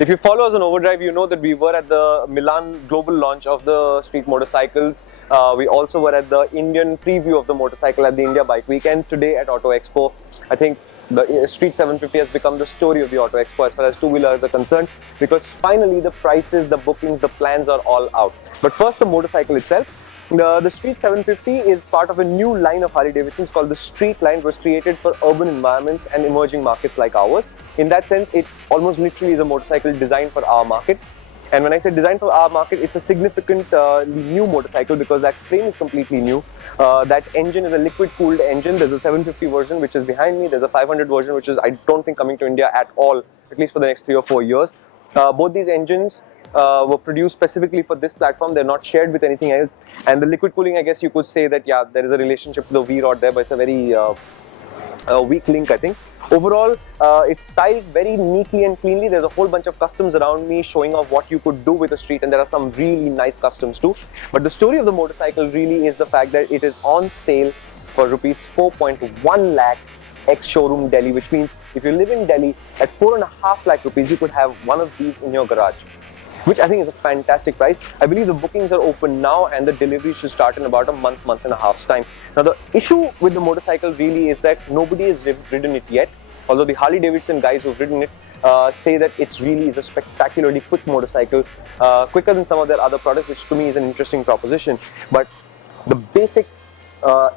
If you follow us on Overdrive, you know that we were at the Milan global launch of the street motorcycles. We also were at the Indian preview of the motorcycle at the India Bike Weekend. Today at Auto Expo, I think the Street 750 has become the story of the Auto Expo as far as two-wheelers are concerned, because finally the prices, the bookings, the plans are all out. But first, the motorcycle itself. The Street 750 is part of a new line of Harley Davidsons called the Street line. It was created for urban environments and emerging markets like ours. In that sense, it almost literally is a motorcycle designed for our market. And when I say designed for our market, it's a significant new motorcycle because that frame is completely new. That engine is a liquid-cooled engine. There's a 750 version which is behind me. There's a 500 version which is, I don't think, coming to India at all, at least for the next 3 or 4 years. Both these engines were produced specifically for this platform. They're not shared with anything else. And the liquid cooling, I guess you could say that, yeah, there is a relationship to the V-rod there, but it's a very weak link, I think. Overall, it's styled very neatly and cleanly. There's a whole bunch of customs around me showing off what you could do with a Street, and there are some really nice customs too. But the story of the motorcycle really is the fact that it is on sale for rupees 4.1 lakh ex-showroom Delhi, which means if you live in Delhi, at 4.5 lakh rupees, you could have one of these in your garage, which I think is a fantastic price. I believe the bookings are open now and the delivery should start in about a month and a half's time. Now, the issue with the motorcycle really is that nobody has ridden it yet, although the Harley Davidson guys who've ridden it say that it's really is a spectacularly quick motorcycle, quicker than some of their other products, which to me is an interesting proposition. But the basic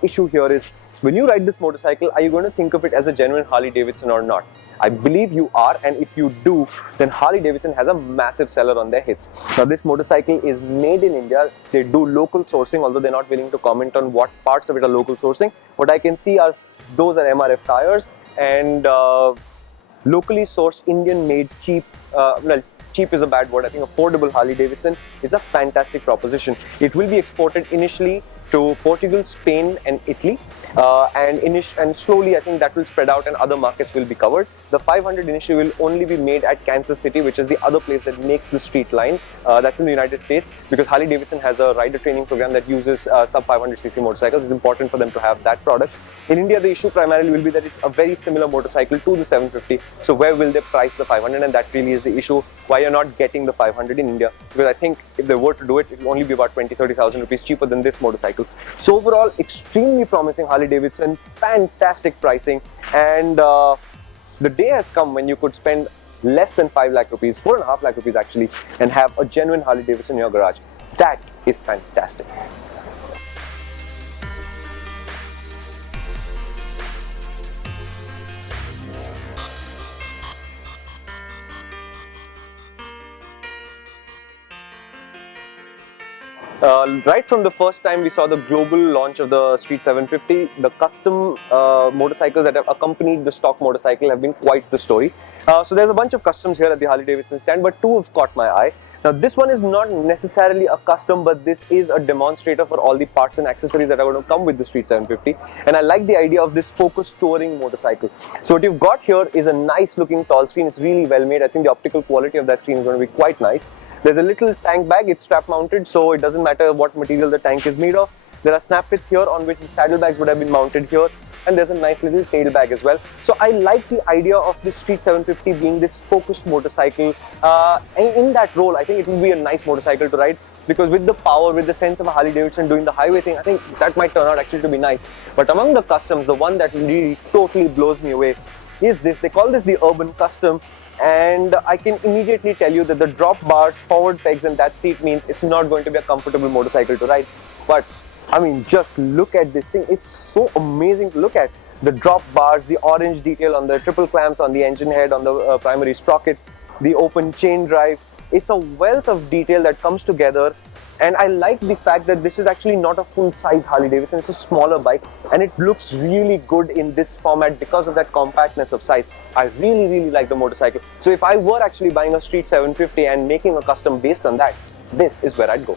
issue here is, when you ride this motorcycle, are you going to think of it as a genuine Harley Davidson or not? I believe you are, and if you do, then Harley Davidson has a massive seller on their hits. Now, this motorcycle is made in India. They do local sourcing, although they're not willing to comment on what parts of it are local sourcing. What I can see are those are MRF tires and locally sourced Indian-made cheap, well, cheap is a bad word, I think affordable Harley Davidson is a fantastic proposition. It will be exported initially to Portugal, Spain and Italy, and slowly I think that will spread out and other markets will be covered. The 500 initially will only be made at Kansas City, which is the other place that makes the Street line. That's in the United States, because Harley Davidson has a rider training program that uses sub 500cc motorcycles. It's important for them to have that product. In India, the issue primarily will be that it's a very similar motorcycle to the 750. So where will they price the 500? And that really is the issue, why you're not getting the 500 in India. Because I think if they were to do it, it will only be about 20,000-30,000 rupees cheaper than this motorcycle. So overall, extremely promising Harley Davidson, fantastic pricing, and the day has come when you could spend less than 5 lakh rupees, 4.5 lakh rupees actually, and have a genuine Harley Davidson in your garage. That is fantastic. Right from the first time we saw the global launch of the Street 750, the custom motorcycles that have accompanied the stock motorcycle have been quite the story. So there's a bunch of customs here at the Harley Davidson stand, but two have caught my eye. Now, this one is not necessarily a custom, but this is a demonstrator for all the parts and accessories that are going to come with the Street 750. And I like the idea of this focused touring motorcycle. So what you've got here is a nice looking tall screen. It's really well made. I think the optical quality of that screen is going to be quite nice. There's a little tank bag. It's strap mounted, so it doesn't matter what material the tank is made of. There are snap pits here on which the saddlebags would have been mounted here. And there's a nice little tail bag as well. So I like the idea of the Street 750 being this focused motorcycle. And in that role, I think it will be a nice motorcycle to ride, because with the power, with the sense of a Harley Davidson doing the highway thing, I think that might turn out actually to be nice. But among the customs, the one that really totally blows me away is this. They call this the Urban Custom. And I can immediately tell you that the drop bars, forward pegs and that seat means it's not going to be a comfortable motorcycle to ride. But I mean, just look at this thing. It's so amazing to look at. The drop bars, the orange detail on the triple clamps, on the engine head, on the primary sprocket, the open chain drive. It's a wealth of detail that comes together. And I like the fact that this is actually not a full-size Harley Davidson. It's a smaller bike, and it looks really good in this format because of that compactness of size. I really, really like the motorcycle. So if I were actually buying a Street 750 and making a custom based on that, this is where I'd go.